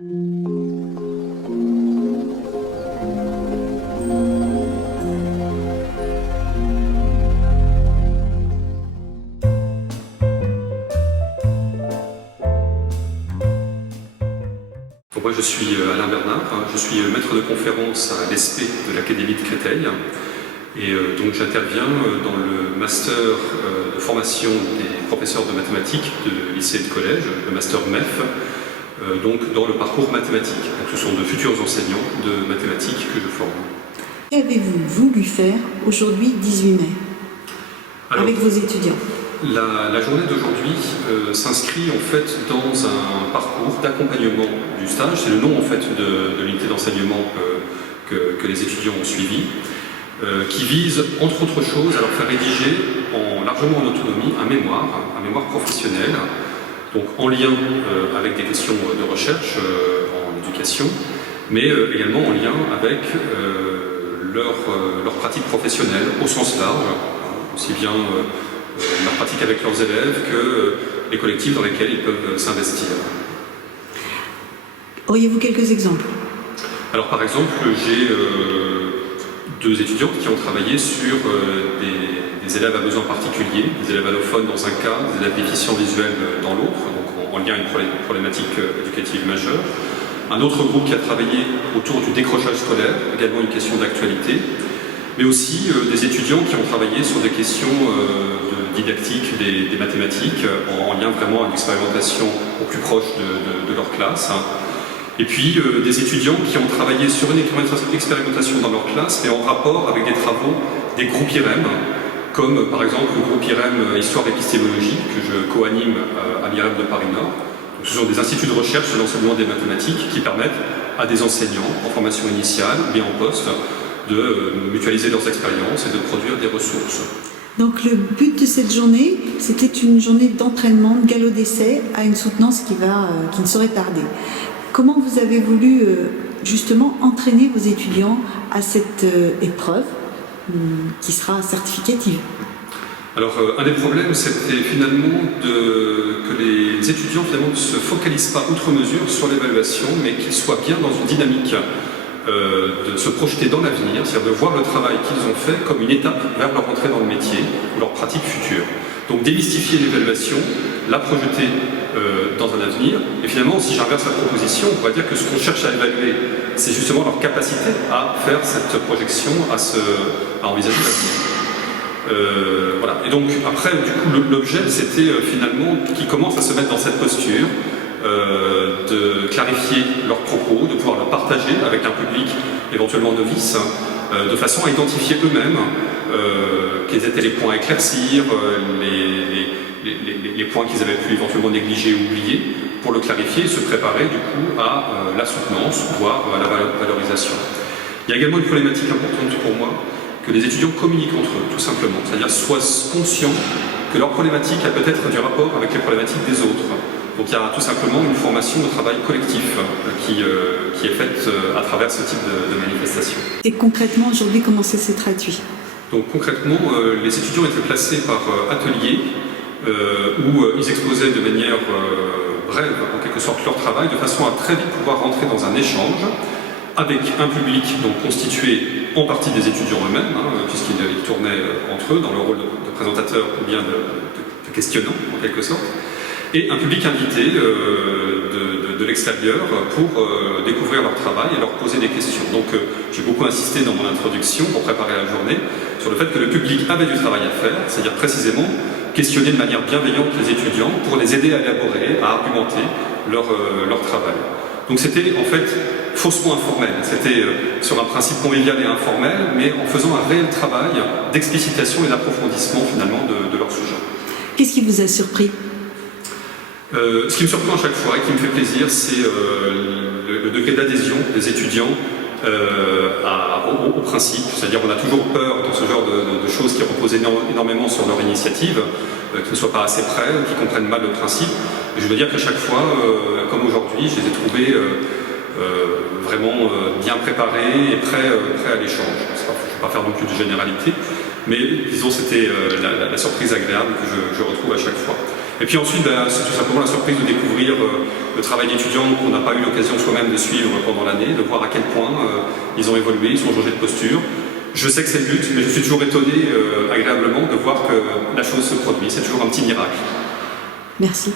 Moi, je suis Alain Bernard, je suis maître de conférence à l'ESPE de l'Académie de Créteil et donc j'interviens dans le master de formation des professeurs de mathématiques de lycée et de collège, le master MEF, donc dans le parcours mathématique. Donc, ce sont de futurs enseignants de mathématiques que je forme. Qu'avez-vous voulu faire aujourd'hui, 18 mai, avec vos étudiants? La journée d'aujourd'hui s'inscrit en fait dans un parcours d'accompagnement du stage. C'est le nom en fait de l'unité d'enseignement que les étudiants ont suivi, qui vise entre autres choses à leur faire rédiger largement en autonomie un mémoire professionnel, donc en lien avec des questions de recherche en éducation, mais également en lien avec leur pratique professionnelle au sens large, aussi bien leur pratique avec leurs élèves que les collectifs dans lesquels ils peuvent s'investir. Auriez-vous quelques exemples? Alors par exemple, j'ai deux étudiantes qui ont travaillé sur des élèves à besoins particuliers, des élèves allophones dans un cas, des élèves déficients visuels dans l'autre, donc en lien avec une problématique éducative majeure. Un autre groupe qui a travaillé autour du décrochage scolaire, également une question d'actualité, mais aussi des étudiants qui ont travaillé sur des questions didactique des mathématiques en lien vraiment avec l'expérimentation au plus proche de leur classe. Et puis des étudiants qui ont travaillé sur une expérimentation dans leur classe, mais en rapport avec des travaux des groupes IREM, comme par exemple le groupe IREM Histoire et Épistémologie, que je co-anime à l'IREM de Paris-Nord. Ce sont des instituts de recherche sur l'enseignement des mathématiques qui permettent à des enseignants en formation initiale ou bien en poste de mutualiser leurs expériences et de produire des ressources. Donc le but de cette journée, c'était une journée d'entraînement, de galop d'essai à une soutenance qui ne saurait tarder. Comment vous avez voulu justement entraîner vos étudiants à cette épreuve qui sera certificative? Alors un des problèmes, c'était finalement que les étudiants finalement ne se focalisent pas outre mesure sur l'évaluation, mais qu'ils soient bien dans une dynamique de se projeter dans l'avenir, c'est-à-dire de voir le travail qu'ils ont fait comme une étape vers leur entrée dans le métier ou leur pratique future. Donc démystifier l'évaluation, la projeter dans un avenir, et finalement si j'inverse la proposition, on va dire que ce qu'on cherche à évaluer, c'est justement leur capacité à faire cette projection, à envisager l'avenir. Voilà. Et donc après, du coup, l'objet c'était finalement qu'ils commencent à se mettre dans cette posture, de clarifier leurs propos, de pouvoir le partager avec un public éventuellement novice, de façon à identifier eux-mêmes quels étaient les points à éclaircir, les points qu'ils avaient pu éventuellement négliger ou oublier, pour le clarifier et se préparer du coup à la soutenance, voire à la valorisation. Il y a également une problématique importante pour moi, que les étudiants communiquent entre eux, tout simplement, c'est-à-dire soient conscients que leur problématique a peut-être du rapport avec les problématiques des autres. Donc il y a tout simplement une formation au travail collectif qui est faite à travers ce type de manifestation. Et concrètement, aujourd'hui, comment ça s'est traduit? Donc concrètement, les étudiants étaient placés par atelier où ils exposaient de manière brève, en quelque sorte, leur travail, de façon à très vite pouvoir rentrer dans un échange avec un public donc, constitué en partie des étudiants eux-mêmes, puisqu'ils tournaient entre eux dans le rôle de présentateurs ou bien de questionnants, en quelque sorte, et un public invité de l'extérieur pour découvrir leur travail et leur poser des questions. Donc j'ai beaucoup insisté dans mon introduction pour préparer la journée sur le fait que le public avait du travail à faire, c'est-à-dire précisément questionner de manière bienveillante les étudiants pour les aider à élaborer, à argumenter leur travail. Donc c'était en fait faussement informel, c'était sur un principe convivial et informel, mais en faisant un réel travail d'explicitation et d'approfondissement finalement de leur sujet. Qu'est-ce qui vous a surpris? Ce qui me surprend à chaque fois et qui me fait plaisir, c'est le degré d'adhésion des étudiants au principe. C'est-à-dire qu'on a toujours peur dans ce genre de choses qui reposent énormément sur leur initiative, qui ne soient pas assez prêts, qui comprennent mal le principe. Et je veux dire qu'à chaque fois, comme aujourd'hui, je les ai trouvés vraiment bien préparés et prêts à l'échange. Je ne vais pas faire non plus de généralité, mais disons c'était la surprise agréable que je retrouve à chaque fois. Et puis ensuite, c'est tout simplement la surprise de découvrir le travail d'étudiants qu'on n'a pas eu l'occasion soi-même de suivre pendant l'année, de voir à quel point ils ont évolué, ils ont changé de posture. Je sais que c'est le but, mais je suis toujours étonné agréablement de voir que la chose se produit. C'est toujours un petit miracle. Merci.